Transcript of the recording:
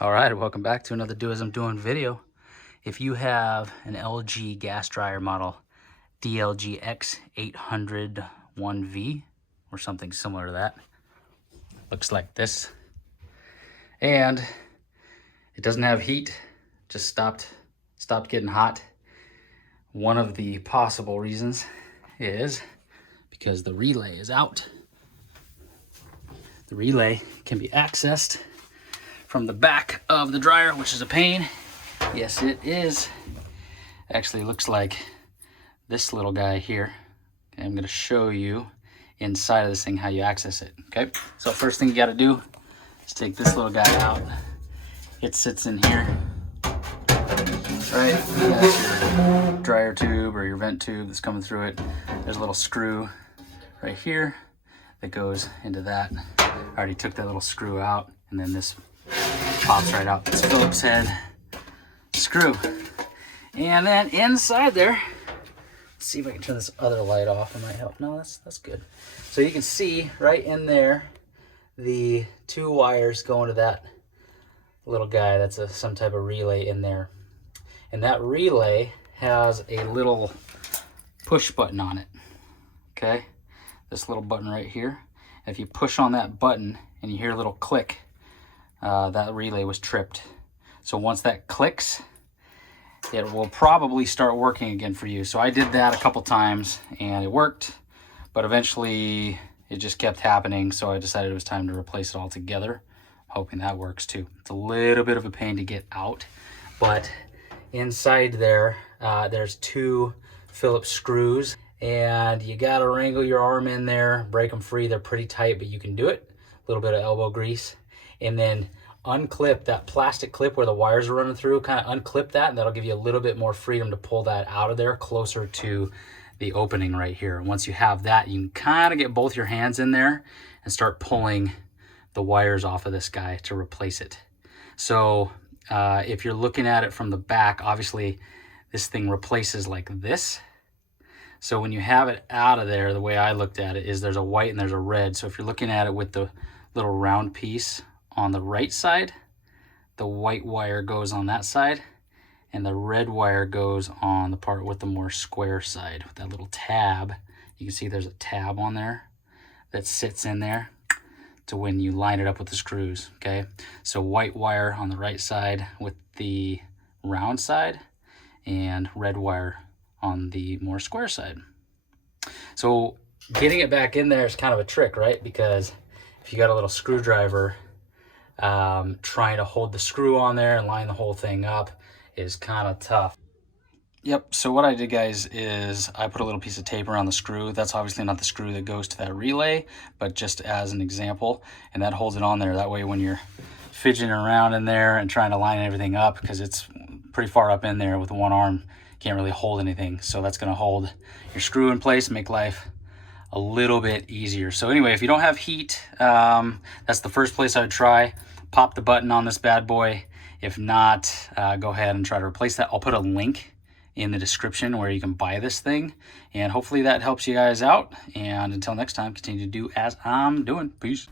All right, welcome back to another Do As I'm Doing video. If you have an LG gas dryer model DLGX8001V or something similar to that, looks like this, and it doesn't have heat, just stopped getting hot. One of the possible reasons is because the relay is out. The relay can be accessed from the back of the dryer, which is a pain. Yes, it is. Actually looks like this little guy here. And I'm gonna show you inside of this thing how you access it, okay? So first thing you gotta do is take this little guy out. It sits in here, right? That's your dryer tube or your vent tube that's coming through it. There's a little screw right here that goes into that. I already took that little screw out, and then this pops right out. It's Phillips head screw. And then inside there, let's see if I can turn this other light off. It might help. No, that's good. So you can see right in there the two wires going to that little guy. That's some type of relay in there. And that relay has a little push button on it. Okay? This little button right here. If you push on that button and you hear a little click, that relay was tripped. So once that clicks, it will probably start working again for you. So I did that a couple times and it worked, but eventually it just kept happening. So I decided it was time to replace it all together. Hoping that works too. It's a little bit of a pain to get out, but inside there, there's two Phillips screws, and you gotta wrangle your arm in there, break them free. They're pretty tight, but you can do it. A little bit of elbow grease, and then unclip that plastic clip where the wires are running through. Kind of unclip that, and that'll give you a little bit more freedom to pull that out of there closer to the opening right here. Once you have that, you can kind of get both your hands in there and start pulling the wires off of this guy to replace it. So if you're looking at it from the back, obviously this thing replaces like this. So when you have it out of there, the way I looked at it is there's a white and there's a red. So if you're looking at it with the little round piece on the right side, the white wire goes on that side, and the red wire goes on the part with the more square side. With that little tab, you can see there's a tab on there that sits in there to when you line it up with the screws, okay? So white wire on the right side with the round side, and red wire on the more square side. So getting it back in there is kind of a trick, right? Because if you got a little screwdriver, trying to hold the screw on there and line the whole thing up is kind of tough. Yep, so what I did, guys, is I put a little piece of tape around the screw. That's obviously not the screw that goes to that relay, but just as an example, and that holds it on there. That way when you're fidgeting around in there and trying to line everything up, because it's pretty far up in there with one arm, you can't really hold anything. So that's gonna hold your screw in place, make life a little bit easier. So anyway, if you don't have heat, that's the first place I would try. Pop the button on this bad boy. If not, go ahead and try to replace that. I'll put a link in the description where you can buy this thing, and hopefully that helps you guys out. And until next time, continue to do as I'm doing. Peace.